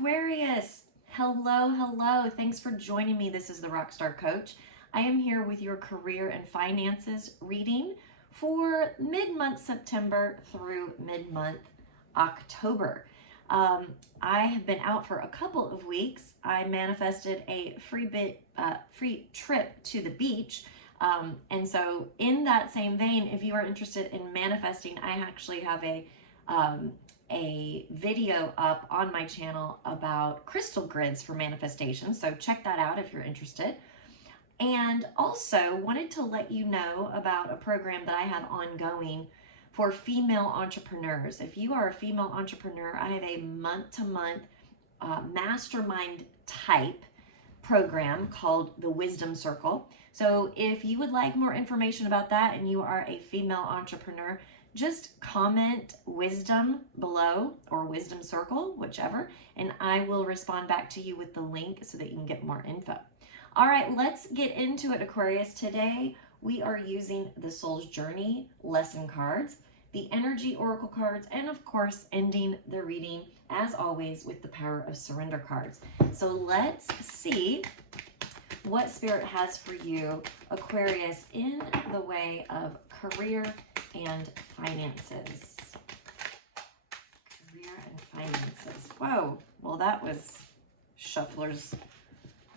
Aquarius, hello. Thanks for joining me. This is the Rockstar Coach. I am here with your career and finances reading for mid-month September through mid-month October. I have been out for a couple of weeks. I manifested a free trip to the beach. And so in that same vein, if you are interested in manifesting, I actually have a video up on my channel about crystal grids for manifestation. So check that out if you're interested. And also wanted to let you know about a program that I have ongoing for female entrepreneurs. If you are a female entrepreneur, I have a month-to-month mastermind type program called the Wisdom Circle. So if you would like more information about that and you are a female entrepreneur, just comment wisdom below or wisdom circle, whichever, and I will respond back to you with the link so that you can get more info. All right, let's get into it, Aquarius. Today we are using the Soul's Journey lesson cards, the energy oracle cards, and of course ending the reading as always with the power of surrender cards. So let's see what Spirit has for you, Aquarius, in the way of career and finances. Career and finances. Whoa, well that was Shuffler's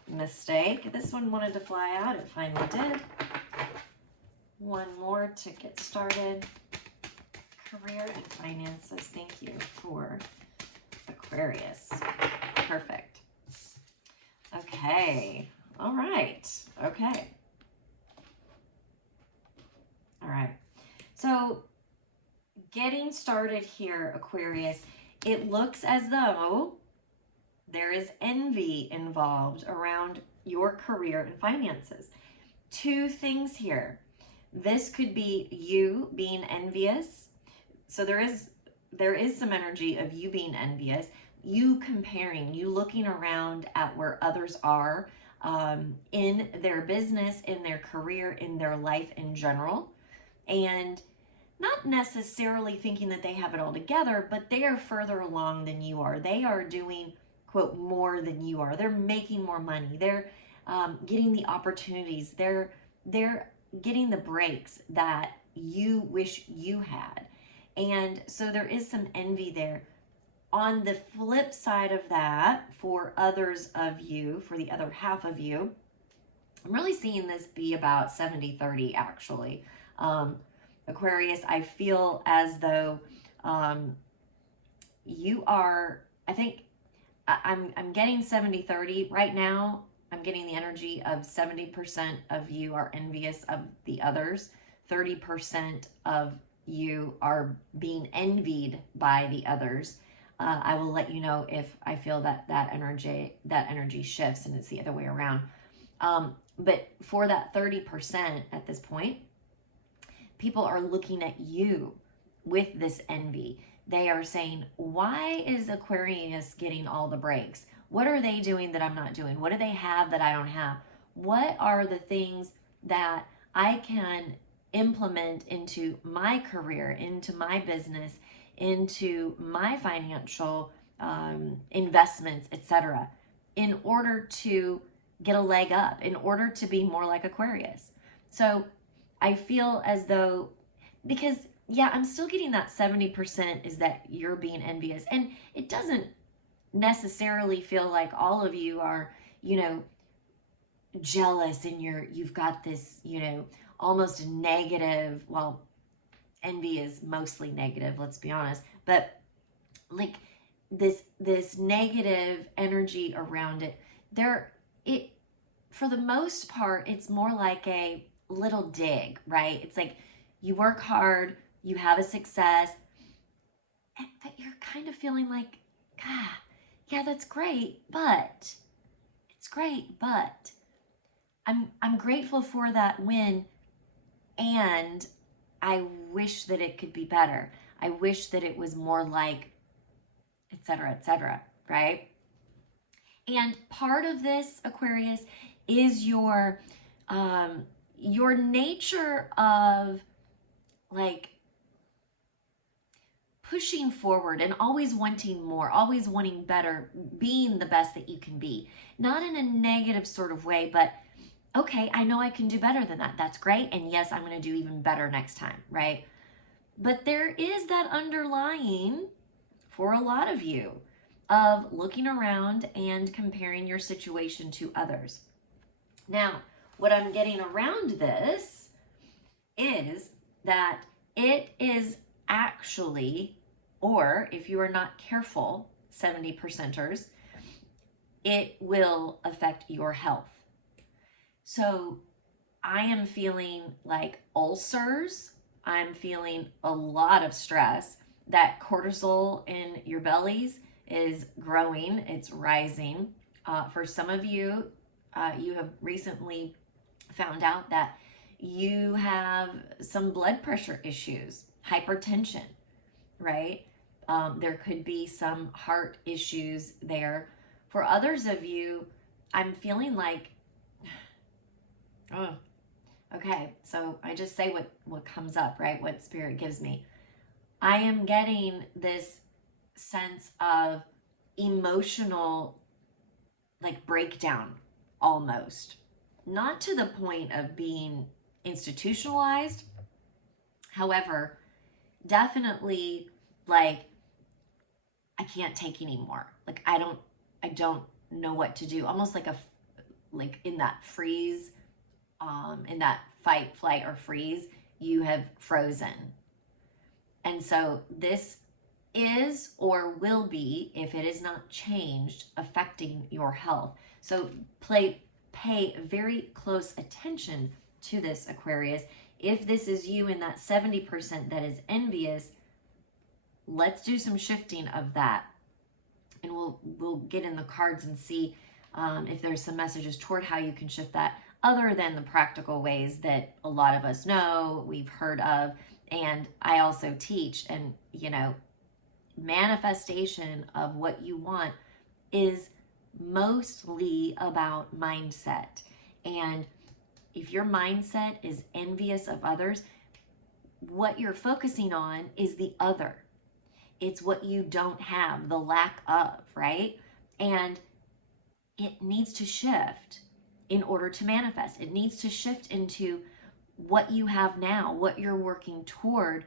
mistake. This one wanted to fly out, it finally did. One more to get started. Career and finances, thank you for Aquarius. Perfect. Okay, all right, okay. All right. So getting started here, Aquarius, it looks as though there is envy involved around your career and finances. Two things here. This could be you being envious. So there is some energy of you being envious, you comparing, you looking around at where others are in their business, in their career, in their life in general. And not necessarily thinking that they have it all together, but they are further along than you are. They are doing, quote, more than you are. They're making more money. They're getting the opportunities. They're getting the breaks that you wish you had. And so there is some envy there. On the flip side of that, for others of you, for the other half of you, I'm really seeing this be about 70-30 actually. Aquarius, I feel as though you are, I think I'm getting 70-30 right now. I'm getting the energy of 70% of you are envious of the others. 30% of you are being envied by the others. I will let you know if I feel that energy shifts and it's the other way around. But for that 30% at this point, people are looking at you with this envy. They are saying, why is Aquarius getting all the breaks? What are they doing that I'm not doing? What do they have that I don't have? What are the things that I can implement into my career, into my business, into my financial investments, etc., in order to get a leg up, in order to be more like Aquarius? So I feel as though, because yeah, I'm still getting that 70% is that you're being envious. And it doesn't necessarily feel like all of you are, jealous and you've got this, almost negative, well, envy is mostly negative, let's be honest, but like this negative energy around it, for the most part, it's more like a little dig, right? It's like you work hard, you have a success, but you're kind of feeling like, yeah, that's great, but I'm grateful for that win, and I wish that it could be better. I wish that it was more like, etc., right? And part of this, Aquarius, is your nature of like pushing forward and always wanting more, always wanting better, being the best that you can be. Not in a negative sort of way, but okay, I know I can do better than that. That's great. And yes, I'm going to do even better next time, right? But there is that underlying, for a lot of you, of looking around and comparing your situation to others. Now, what I'm getting around this is that it is actually, or if you are not careful, 70%ers, it will affect your health. So I am feeling like ulcers. I'm feeling a lot of stress. That cortisol in your bellies is growing. It's rising. For some of you, you have recently found out that you have some blood pressure issues, hypertension, right? There could be some heart issues there. For others of you, I'm feeling like, oh, okay, so I just say what comes up, right? What Spirit gives me. I am getting this sense of emotional, like, breakdown almost. Not to the point of being institutionalized. However, definitely like, I can't take anymore. Like, I don't know what to do. Almost like like in that freeze, in that fight, flight, or freeze, you have frozen. And so this is or will be, if it is not changed, affecting your health. So pay very close attention to this, Aquarius. If this is you in that 70% that is envious, let's do some shifting of that. And we'll get in the cards and see if there's some messages toward how you can shift that, other than the practical ways that a lot of us know, we've heard of. And I also teach, and manifestation of what you want is mostly about mindset. And if your mindset is envious of others, what you're focusing on is the other. It's what you don't have, the lack of, right? And it needs to shift in order to manifest. It needs to shift into what you have now, what you're working toward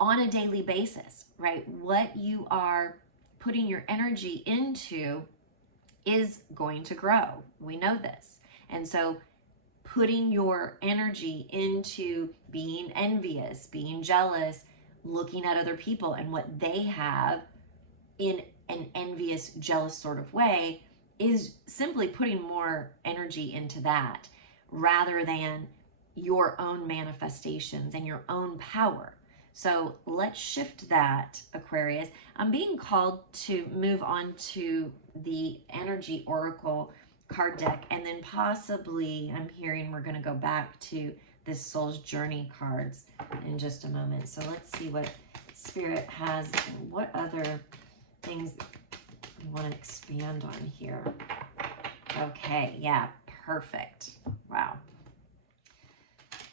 on a daily basis, right? What you are putting your energy into is going to grow. We know this. And so putting your energy into being envious, being jealous, looking at other people and what they have in an envious, jealous sort of way is simply putting more energy into that rather than your own manifestations and your own power. So let's shift that, Aquarius. I'm being called to move on to the Energy Oracle card deck, and then possibly I'm hearing we're going to go back to this Soul's Journey cards in just a moment. So let's see what Spirit has and what other things you want to expand on here. Okay, yeah, perfect. Wow.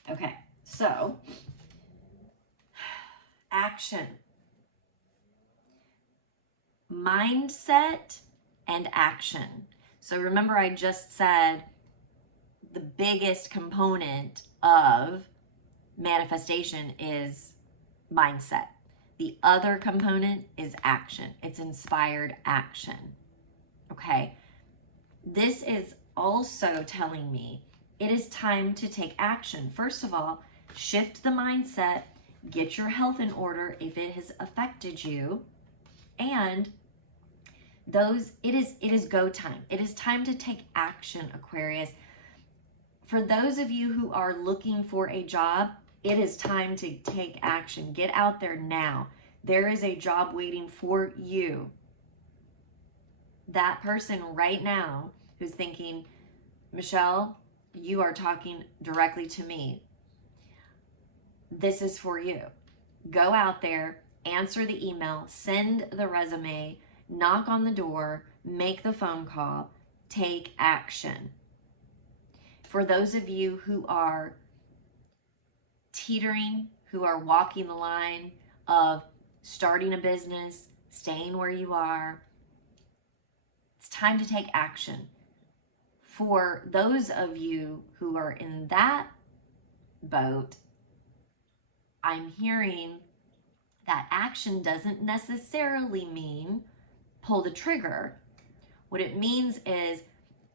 Okay, so action, mindset, and action. So remember, I just said the biggest component of manifestation is mindset. The other component is action. It's inspired action. Okay. This is also telling me it is time to take action. First of all, shift the mindset, get your health in order if it has affected you, and it is go time. It is time to take action, Aquarius. For those of you who are looking for a job, it is time to take action. Get out there now. There is a job waiting for you. That person right now who's thinking, Michelle, you are talking directly to me. This is for you. Go out there, answer the email, send the resume, knock on the door, make the phone call, take action. For those of you who are teetering, who are walking the line of starting a business, staying where you are. It's time to take action. For those of you who are in that boat, I'm hearing that action doesn't necessarily mean pull the trigger. What it means is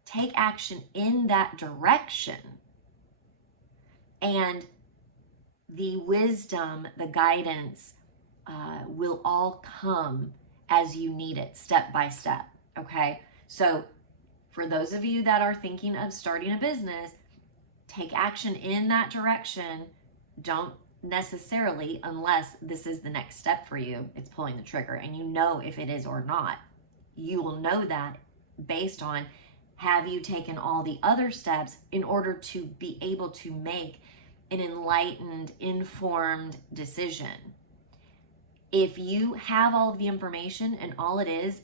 take action in that direction, and the wisdom, the guidance will all come as you need it, step by step. Okay, so for those of you that are thinking of starting a business, take action in that direction. Don't necessarily, unless this is the next step for you, it's pulling the trigger, and you know if it is or not. You will know that based on, have you taken all the other steps in order to be able to make an enlightened, informed decision. If you have all of the information and all it is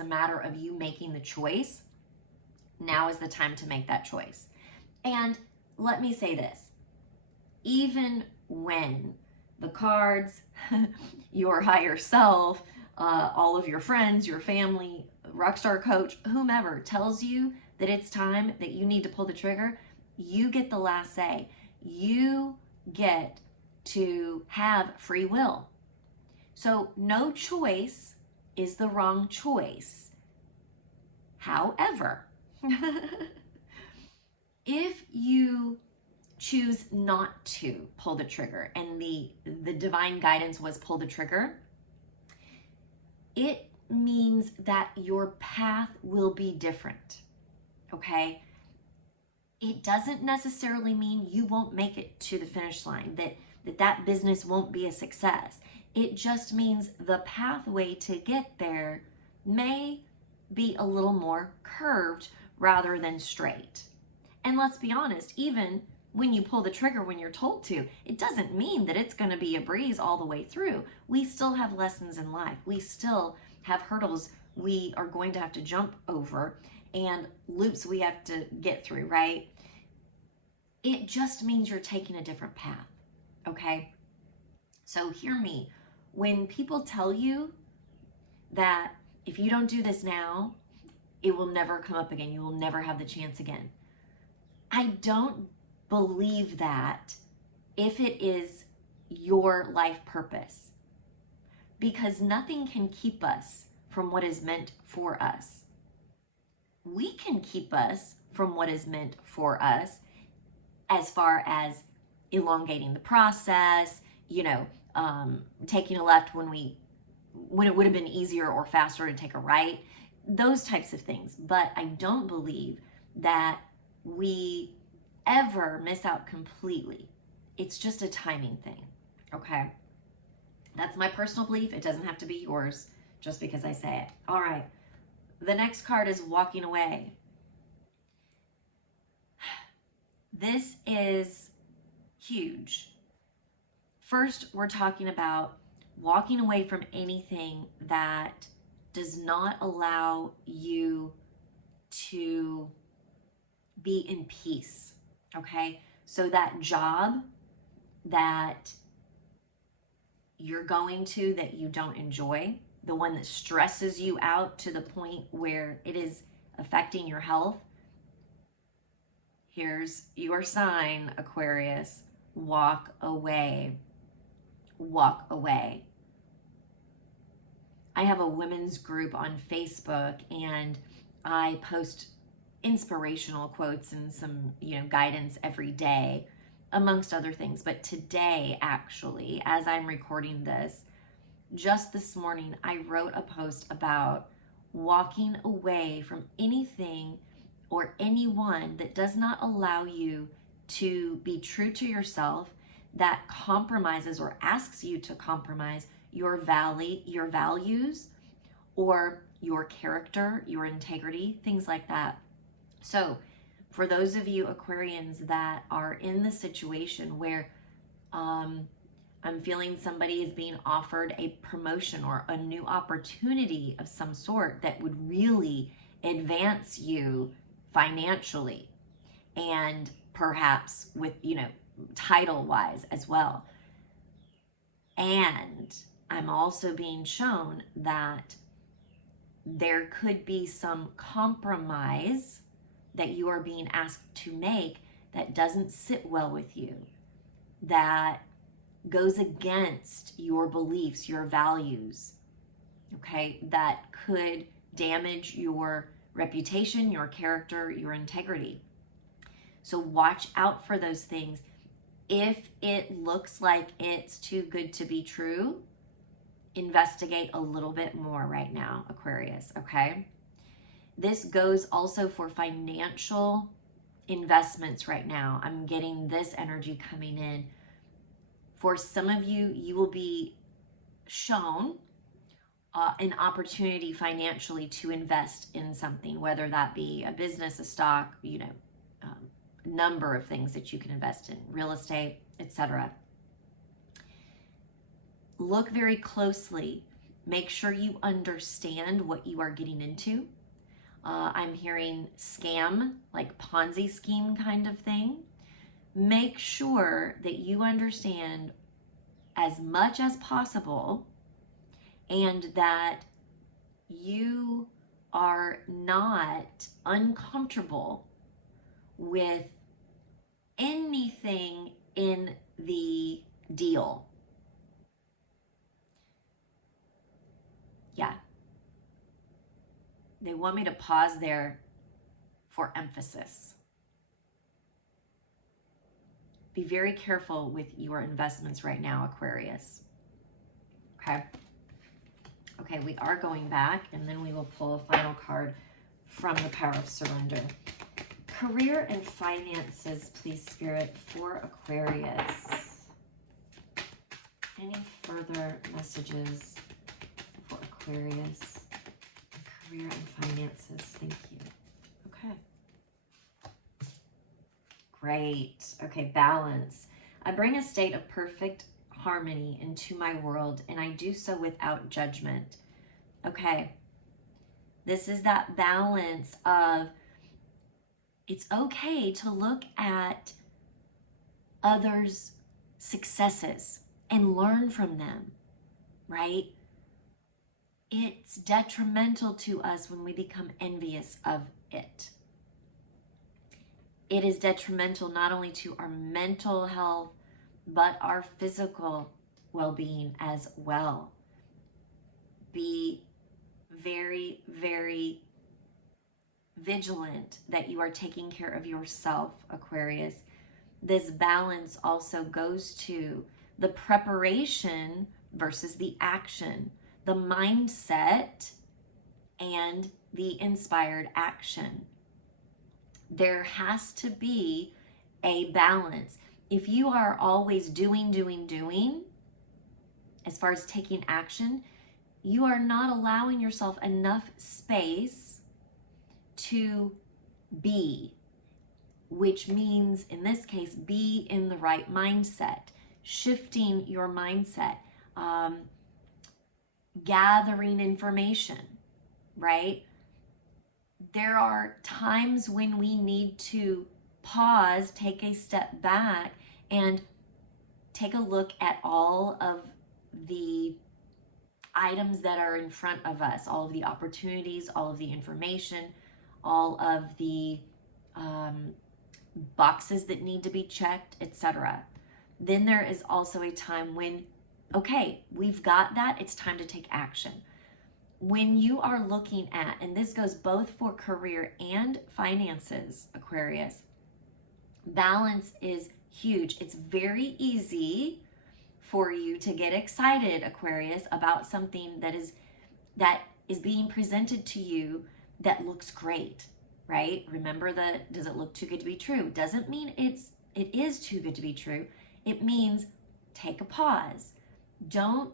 a matter of you making the choice, now is the time to make that choice. And let me say this, even when the cards, your higher self, all of your friends, your family, Rockstar Coach, whomever tells you that it's time, that you need to pull the trigger, you get the last say. You get to have free will. So no choice is the wrong choice. However, if you choose not to pull the trigger, and the divine guidance was pull the trigger, it means that your path will be different, okay? It doesn't necessarily mean you won't make it to the finish line, that business won't be a success. It just means the pathway to get there may be a little more curved rather than straight. And let's be honest, even when you pull the trigger when you're told to, it doesn't mean that it's going to be a breeze all the way through. We still have lessons in life. We still have hurdles we are going to have to jump over and loops we have to get through, right? It just means you're taking a different path, okay? So hear me. When people tell you that if you don't do this now, it will never come up again, you will never have the chance again, I don't believe that if it is your life purpose, because nothing can keep us from what is meant for us. We can keep us from what is meant for us as far as elongating the process, taking a left when it would have been easier or faster to take a right, those types of things. But I don't believe that we ever miss out completely. It's just a timing thing, okay? That's my personal belief. It doesn't have to be yours just because I say it. All right, the next card is walking away. This is huge. First, we're talking about walking away from anything that does not allow you to be in peace, okay? So that job that you're going to that you don't enjoy, the one that stresses you out to the point where it is affecting your health, here's your sign, Aquarius. Walk away. Walk away. I have a women's group on Facebook, and I post inspirational quotes and some, guidance every day, amongst other things. But today, actually, as I'm recording this, just this morning, I wrote a post about walking away from anything or anyone that does not allow you to be true to yourself, that compromises or asks you to compromise your values or your character, your integrity, things like that. So for those of you Aquarians that are in the situation where I'm feeling somebody is being offered a promotion or a new opportunity of some sort that would really advance you financially and perhaps with, title wise as well. And I'm also being shown that there could be some compromise that you are being asked to make that doesn't sit well with you, that goes against your beliefs, your values, okay, that could damage your reputation, your character, your integrity. So watch out for those things. If it looks like it's too good to be true, investigate a little bit more right now, Aquarius, okay? This goes also for financial investments right now. I'm getting this energy coming in. For some of you, you will be shown an opportunity financially to invest in something, whether that be a business, a stock, number of things that you can invest in, real estate, etc. Look very closely. Make sure you understand what you are getting into. I'm hearing scam, like Ponzi scheme kind of thing. Make sure that you understand as much as possible and that you are not uncomfortable with anything in the deal. Yeah. They want me to pause there for emphasis. Be very careful with your investments right now, Aquarius. Okay. Okay, we are going back, and then we will pull a final card from the Power of Surrender. Career and finances, please, Spirit, for Aquarius. Any further messages for Aquarius? Career and finances, thank you. Okay. Great. Okay, balance. I bring a state of perfect harmony into my world, and I do so without judgment. Okay. This is that balance of it's okay to look at others' successes and learn from them, right? It's detrimental to us when we become envious of it. It is detrimental not only to our mental health, but our physical well-being as well. Be very, very vigilant that you are taking care of yourself, Aquarius. This balance also goes to the preparation versus the action, the mindset and the inspired action. There has to be a balance. If you are always doing, as far as taking action, you are not allowing yourself enough space to be, which means in this case, be in the right mindset, shifting your mindset, gathering information, right? There are times when we need to pause, take a step back, and take a look at all of the items that are in front of us, all of the opportunities, all of the information, all of the boxes that need to be checked, etc. Then there is also a time when, okay, we've got that, it's time to take action. When you are looking at, and this goes both for career and finances, Aquarius, balance is huge. It's very easy for you to get excited, Aquarius, about something that is being presented to you that looks great, right? Remember that, does it look too good to be true? Doesn't mean it is too good to be true. It means take a pause. Don't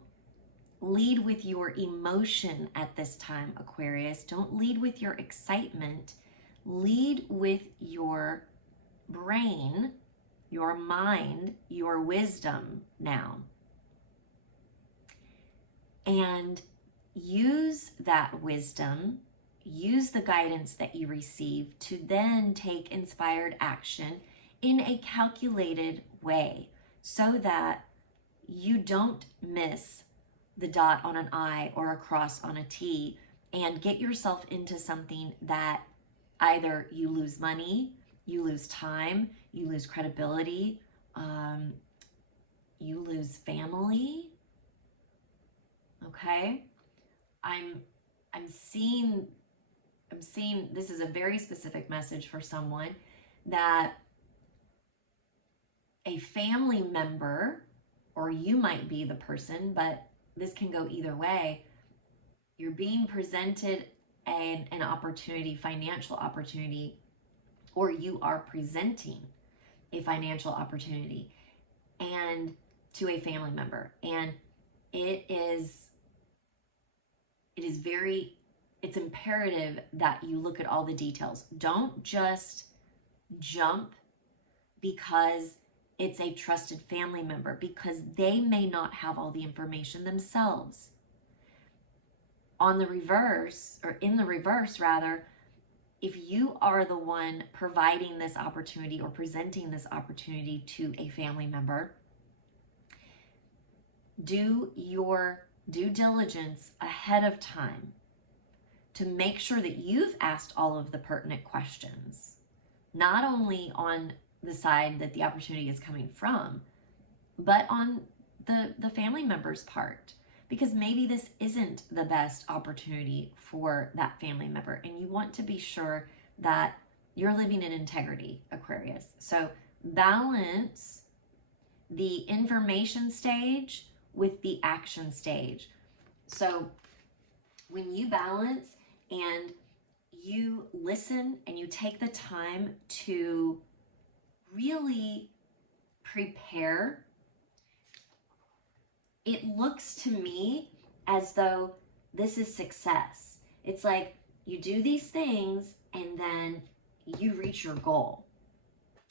lead with your emotion at this time, Aquarius. Don't lead with your excitement. Lead with your brain, your mind, your wisdom now. And use that wisdom, use the guidance that you receive to then take inspired action in a calculated way so that you don't miss the dot on an I or a cross on a T and get yourself into something that either you lose money, you lose time, you lose credibility, you lose family. Okay, I'm seeing this is a very specific message for someone, that a family member, or you might be the person, but this can go either way. You're being presented an opportunity, financial opportunity, or you are presenting a financial opportunity and to a family member. And it's imperative that you look at all the details. Don't just jump because it's a trusted family member, because they may not have all the information themselves. On the reverse, or in the reverse rather, if you are the one providing this opportunity or presenting this opportunity to a family member, do your due diligence ahead of time to make sure that you've asked all of the pertinent questions, not only on the side that the opportunity is coming from, but on the family member's part, because maybe this isn't the best opportunity for that family member, and you want to be sure that you're living in integrity, Aquarius. So balance the information stage with the action stage. So when you balance and you listen and you take the time to really prepare, it looks to me as though this is success. It's like you do these things and then you reach your goal.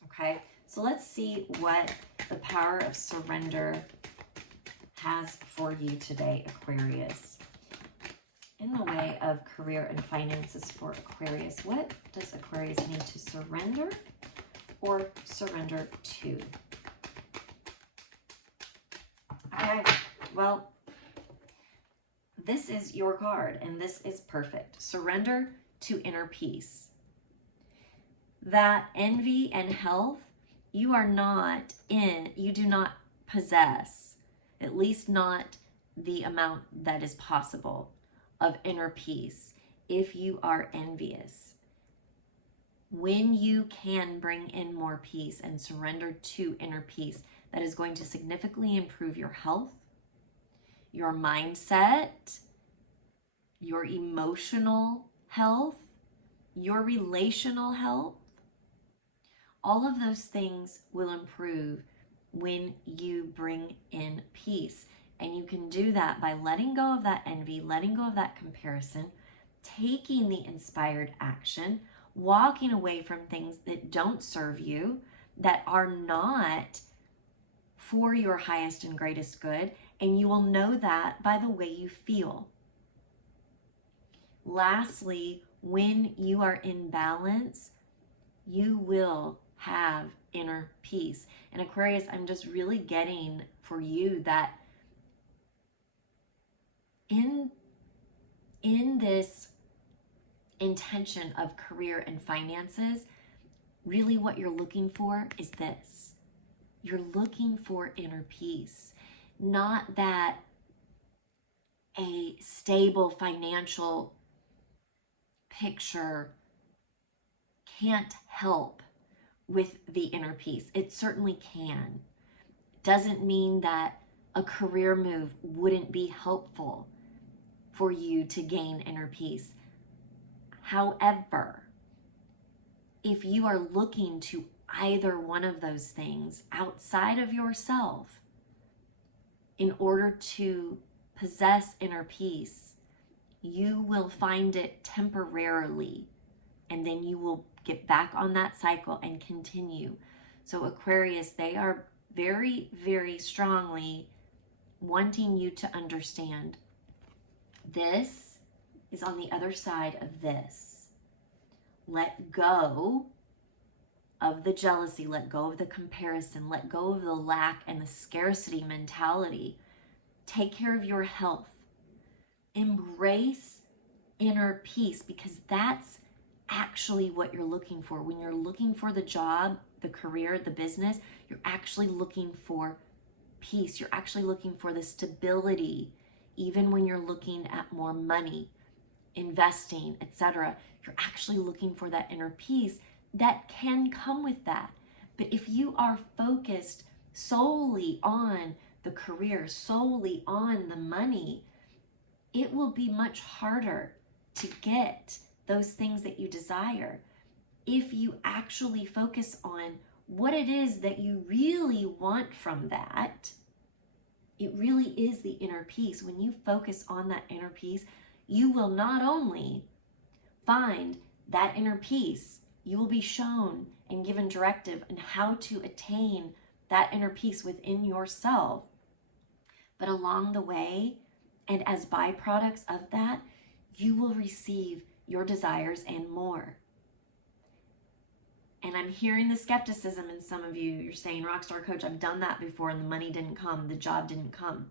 Okay, so let's see what the power of surrender has for you today, Aquarius. In the way of career and finances for Aquarius, what does Aquarius need to surrender or surrender to? Okay, well, this is your card, and this is perfect. Surrender to inner peace. That envy and health, you do not possess, at least not the amount that is possible of inner peace if you are envious. When you can bring in more peace and surrender to inner peace, that is going to significantly improve your health, your mindset, your emotional health, your relational health. All of those things will improve when you bring in peace. And you can do that by letting go of that envy, letting go of that comparison, taking the inspired action, walking away from things that don't serve you, that are not for your highest and greatest good. And you will know that by the way you feel. Lastly, when you are in balance, you will have inner peace. And Aquarius, I'm just really getting for you that in this intention of career and finances, really what you're looking for is this. You're looking for inner peace, not that a stable financial picture can't help with the inner peace. It certainly can. Doesn't mean that a career move wouldn't be helpful for you to gain inner peace. However, if you are looking to either one of those things outside of yourself in order to possess inner peace, you will find it temporarily, and then you will get back on that cycle and continue. So Aquarius, they are very, very strongly wanting you to understand this is on the other side of this. Let go of the jealousy, let go of the comparison, let go of the lack and the scarcity mentality. Take care of your health. Embrace inner peace, because that's actually what you're looking for. When you're looking for the job, the career, the business, you're actually looking for peace. You're actually looking for the stability. Even when you're looking at more money, investing, etc., you're actually looking for that inner peace that can come with that. But if you are focused solely on the career, solely on the money, it will be much harder to get those things that you desire. If you actually focus on what it is that you really want from that, it really is the inner peace. When you focus on that inner peace, you will not only find that inner peace, you will be shown and given directive on how to attain that inner peace within yourself. But along the way, and as byproducts of that, you will receive your desires and more. And I'm hearing the skepticism in some of you. You're saying, Rockstar Coach, I've done that before and the money didn't come, the job didn't come.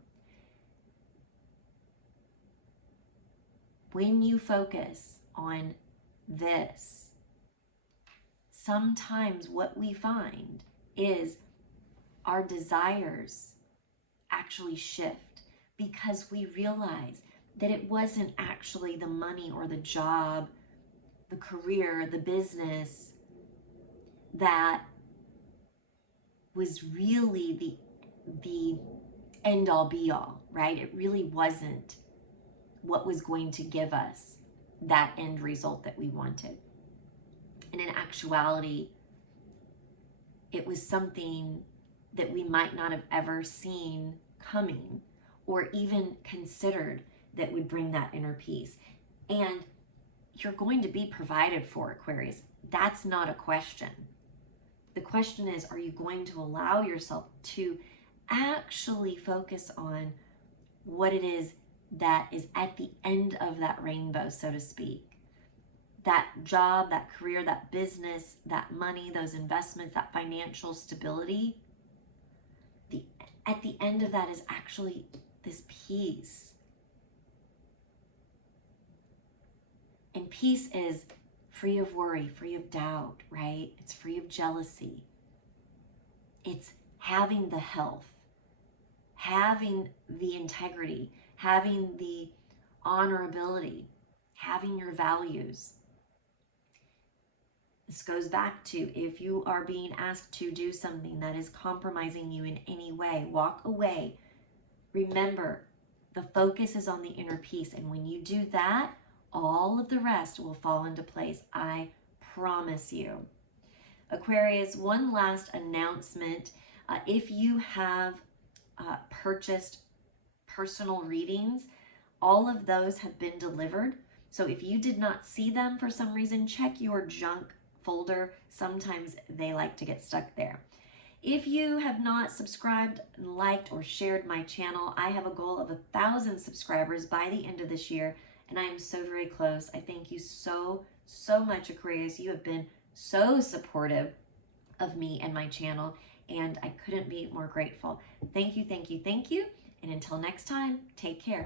When you focus on this, sometimes what we find is our desires actually shift, because we realize that it wasn't actually the money or the job, the career, the business that was really the end all be all, right? It really wasn't what was going to give us that end result that we wanted. And in actuality, it was something that we might not have ever seen coming or even considered that would bring that inner peace. And you're going to be provided for, Aquarius. That's not a question. The question is, are you going to allow yourself to actually focus on what it is that is at the end of that rainbow, so to speak? That job, that career, that business, that money, those investments, that financial stability. At the end of that is actually this peace. And peace is free of worry, free of doubt, right? It's free of jealousy. It's having the health, having the integrity, having the honorability, having your values. This goes back to, if you are being asked to do something that is compromising you in any way, walk away. Remember, the focus is on the inner peace. And when you do that, all of the rest will fall into place. I promise you. Aquarius, one last announcement. If you have purchased personal readings, all of those have been delivered. So if you did not see them for some reason, check your junk folder. Sometimes they like to get stuck there. If you have not subscribed, liked, or shared my channel, I have a goal of 1,000 subscribers by the end of this year, and I am so very close. I thank you so much, Aquarius. You have been so supportive of me and my channel, and I couldn't be more grateful. Thank you, thank you, thank you. And until next time, take care.